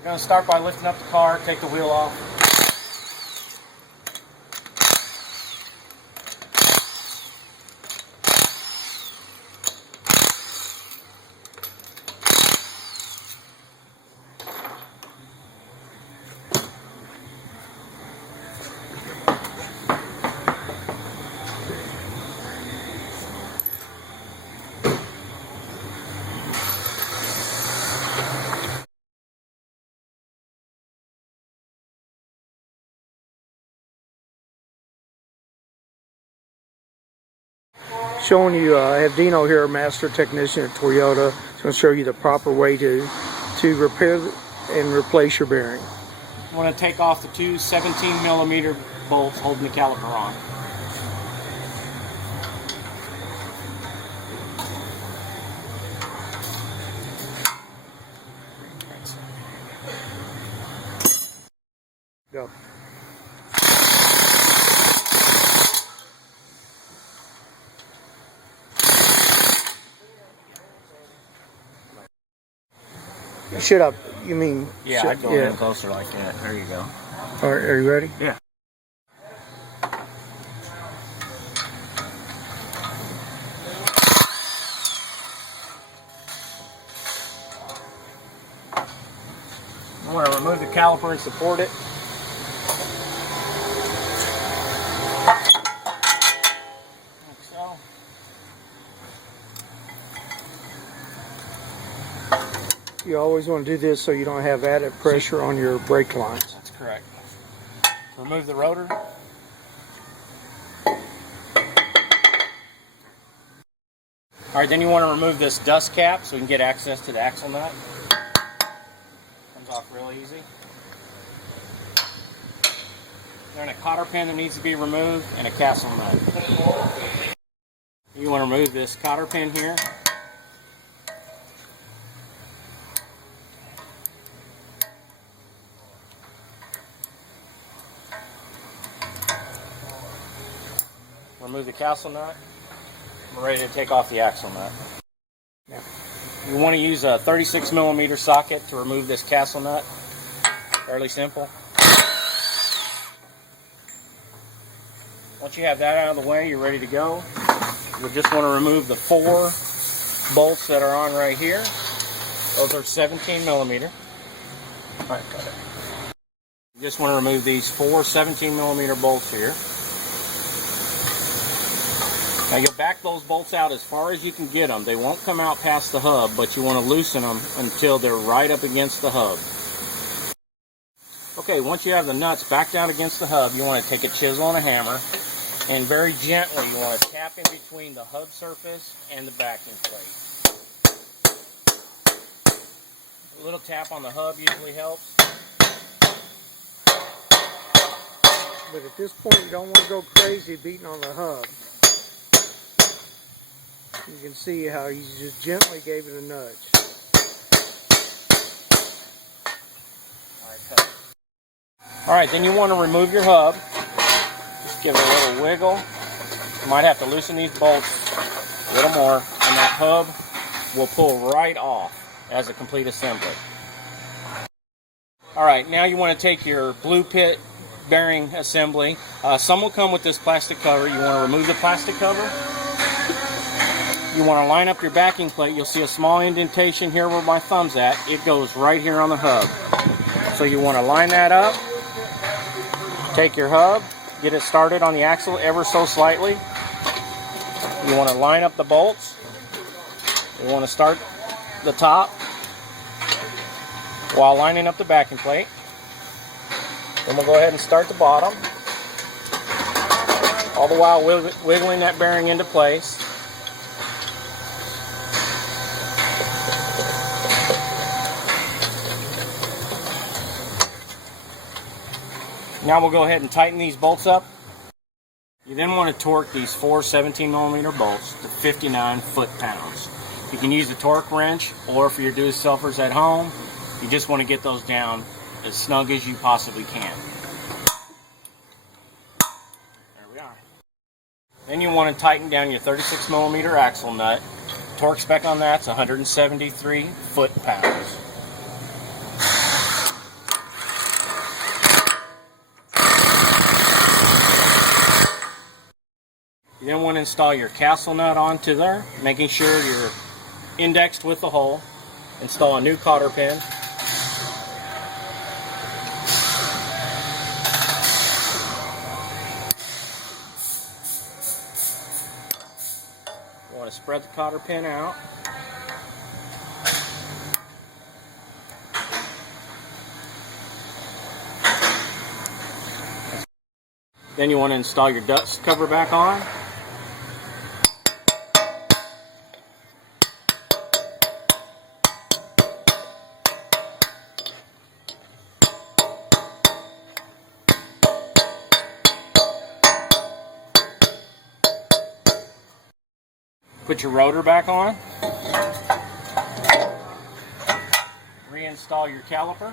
You're going to start by lifting up the car, take the wheel off. Showing you, I have Dino here, master technician at Toyota. He's going to show you the proper way to repair and replace your bearing. I'm going to take off the two 17mm bolts holding the caliper on. Go. Shut up. You mean? Yeah, I'd go in closer like that. There you go. All right, are you ready? Yeah. I want to remove the caliper and support it. Like so. You always want to do this so you don't have added pressure on your brake lines. That's correct. Remove the rotor. Alright, then you want to remove this dust cap so we can get access to the axle nut. Comes off real easy. There's a cotter pin that needs to be removed and a castle nut. You want to remove this cotter pin here. Remove the castle nut. We're ready to take off the axle nut. Yeah. You want to use a 36mm socket to remove this castle nut. Fairly simple. Once you have that out of the way, you're ready to go. You'll just want to remove the 4 bolts that are on right here. Those are 17mm. All right, got it. You just want to remove these 4 17mm bolts here. Now you'll back those bolts out as far as you can get them. They won't come out past the hub, but you want to loosen them until they're right up against the hub. Okay, once you have the nuts backed out against the hub, you want to take a chisel and a hammer, and very gently you want to tap in between the hub surface and the backing plate. A little tap on the hub usually helps. But at this point, you don't want to go crazy beating on the hub. You can see how he just gently gave it a nudge. Alright, then you want to remove your hub. Just give it a little wiggle. You might have to loosen these bolts a little more, and that hub will pull right off as a complete assembly. Alright, now you want to take your blue pit bearing assembly. Some will come with this plastic cover. You want to remove the plastic cover. You want to line up your backing plate. You'll see a small indentation here where my thumb's at. It goes right here on the hub. So you want to line that up. Take your hub, get it started on the axle ever so slightly. You want to line up the bolts. You want to start the top while lining up the backing plate. Then we'll go ahead and start the bottom. All the while wiggling that bearing into place. Now we'll go ahead and tighten these bolts up. You then want to torque these 4 17mm bolts to 59 foot-pounds. You can use a torque wrench, or if you're do-it-yourselfers at home, you just want to get those down as snug as you possibly can. There we are. Then you want to tighten down your 36mm axle nut. Torque spec on that's 173 foot-pounds. You then want to install your castle nut onto there, making sure you're indexed with the hole. Install a new cotter pin. You want to spread the cotter pin out. Then you want to install your dust cover back on. Put your rotor back on. Reinstall your caliper.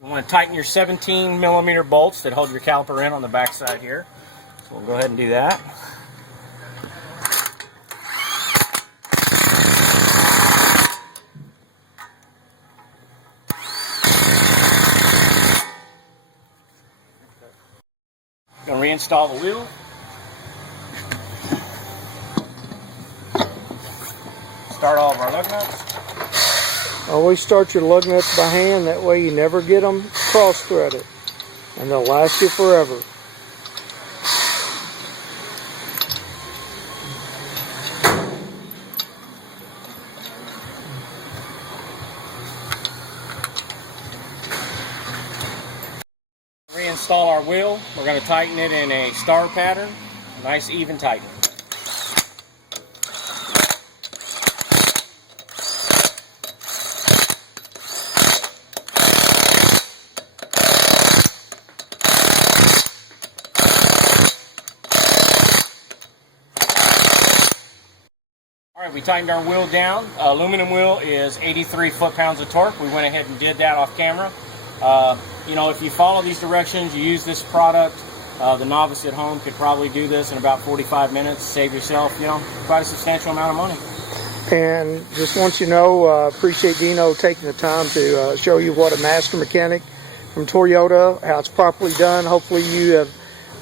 You want to tighten your 17mm bolts that hold your caliper in on the back side here. So we'll go ahead and do that. Going to reinstall the wheel. Start all of our lug nuts. Always start your lug nuts by hand, that way you never get them cross-threaded, and they'll last you forever. Reinstall our wheel. We're going to tighten it in a star pattern, nice even tightening. Alright, we tightened our wheel down. Aluminum wheel is 83 foot-pounds of torque. We went ahead and did that off camera. You know, if you follow these directions, you use this product, the novice at home could probably do this in about 45 minutes, save yourself, you know, quite a substantial amount of money. And just want you to know, appreciate Dino taking the time to show you what a master mechanic from Toyota, how it's properly done. Hopefully you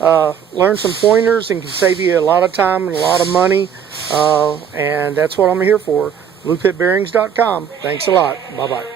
have learned some pointers and can save you a lot of time and a lot of money. And that's what I'm here for. BluePitBearings.com. Thanks a lot. Bye-bye.